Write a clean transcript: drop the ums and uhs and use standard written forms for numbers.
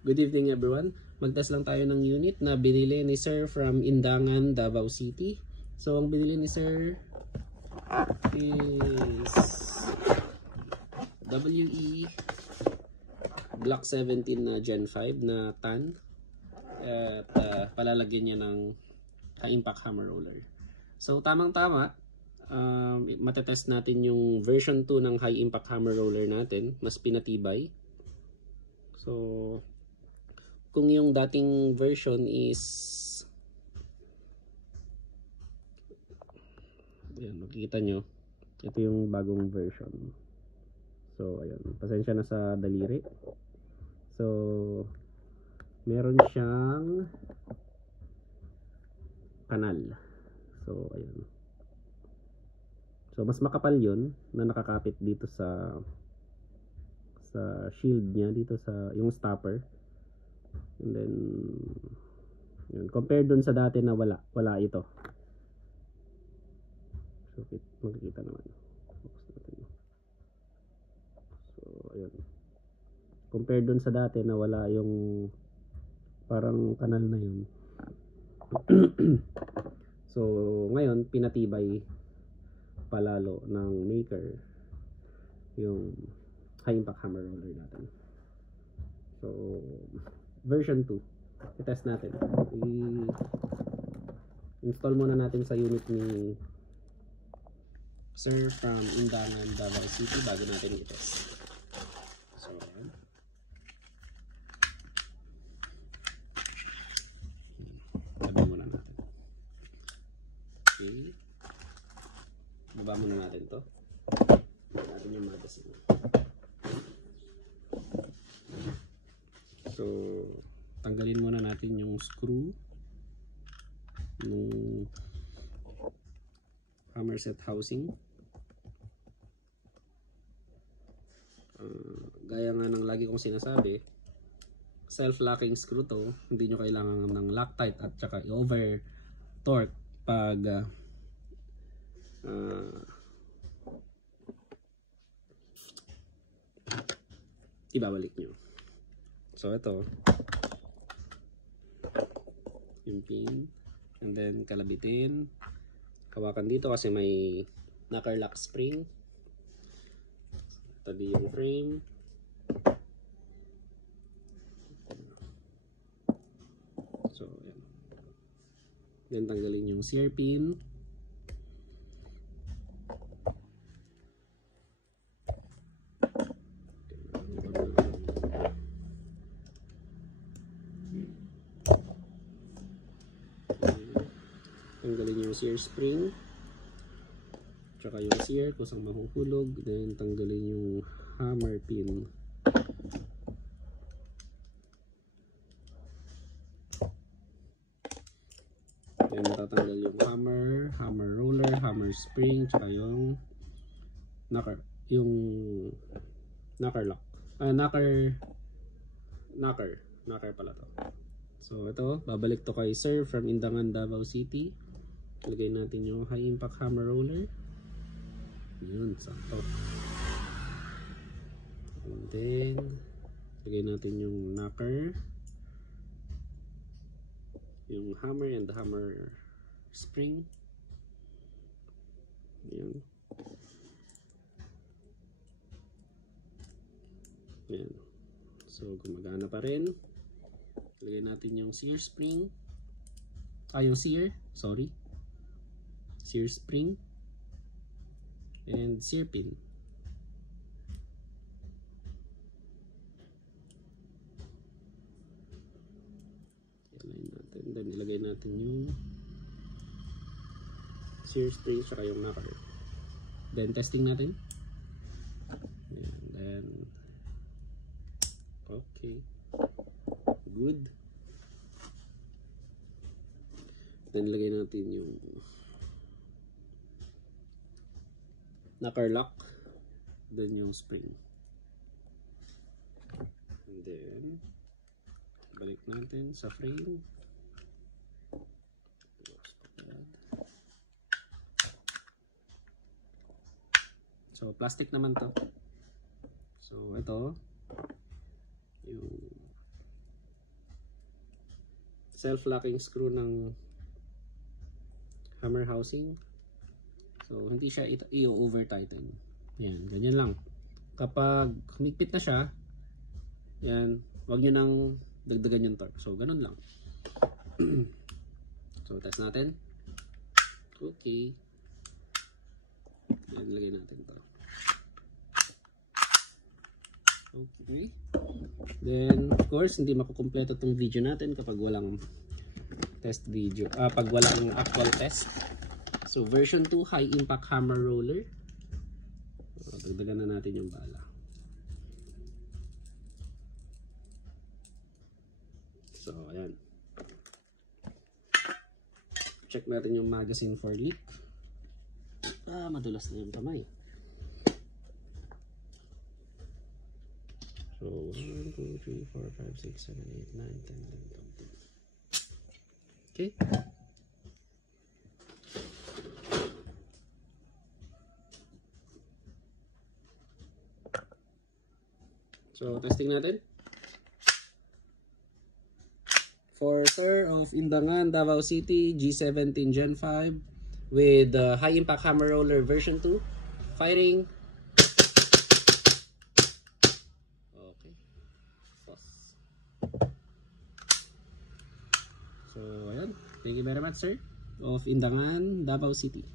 Good evening everyone. Magtest lang tayo ng unit na binili ni Sir from Indangan, Davao City. So ang binili ni Sir is WE Block 17 na Gen 5 na tan. At palalagyan niya ng high impact hammer roller. So tamang-tama, matetest natin yung version 2 ng high impact hammer roller natin, mas pinatibay. So kung yung dating version is, ayan, makikita nyo, ito yung bagong version. So ayan, pasensya na sa daliri. So meron siyang kanal. So ayan. So mas makapal yun na nakakapit dito sa shield niya, dito sa yung stopper. And then yun, compared dun sa dati na wala ito. So makikita naman. So ayun. Compared dun sa dati na wala yung parang kanal na yun. So ngayon pinatibay palalo ng maker yung high impact hammer roller natin. So version 2, i-test natin. I-install muna natin sa unit ni Sir from Indangan, Davao City bago natin i-test. So tabi muna natin. Okay, baba muna natin to. Natin yung magazine. So tanggalin muna natin yung screw ng hammer set housing. Gaya nga ng lagi kong sinasabi, self-locking screw to, hindi nyo kailangan ng Loctite at saka i-over torque pag ibabalik nyo. So ito yung pin, and then kalabitin, hawakan dito kasi may knocker lock spring. Tabi yung frame. So yan. Then tanggalin yung sear pin. Tanggalin yung sear spring, tsaka yung sear kung saan mahuhulog. Then tanggalin yung hammer pin. Then matatanggal yung hammer roller, hammer spring, tsaka yung knocker lock. Knocker pala to. So ito, babalik to kay Sir from Indangan, Davao City. Lagay natin yung high impact hammer roller. Yun, sakto. And then lagay natin yung knocker, yung hammer and the hammer spring. Yan. Yan. So gumagana pa rin. Lagay natin yung sear spring. Yung sear spring and sear pin. Then ilagay natin yung sear spring saka yung knocker. Then testing natin. And then okay, good. Then ilagay natin yung knocker lock, then yung spring, and then balik natin sa frame. So plastic naman to. So ito yung self-locking screw ng hammer housing. So hindi siya i-over tighten. Yan, ganyan lang. Kapag humigpit na siya, yan, wag nyo nang dagdagan yung torque. So ganun lang. So test natin. Okay. Yan, lagay natin to. Okay. Then, of course, hindi makukumpleto itong video natin kapag walang test video. Pag walang actual test. So, version 2, high impact hammer roller. Dagdagan na natin yung bala. So, ayan. Check natin yung magazine for leak. Madulas na yung kamay. So, 1, 2, 3, 4, 5, 6, 7, 8, 9, 10, 11, 12. Okay. So, testing natin. For Sir of Indangan, Davao City, G17 Gen 5 with high impact hammer roller version 2. Firing. Okay. So, ayan. Thank you very much, Sir of Indangan, Davao City.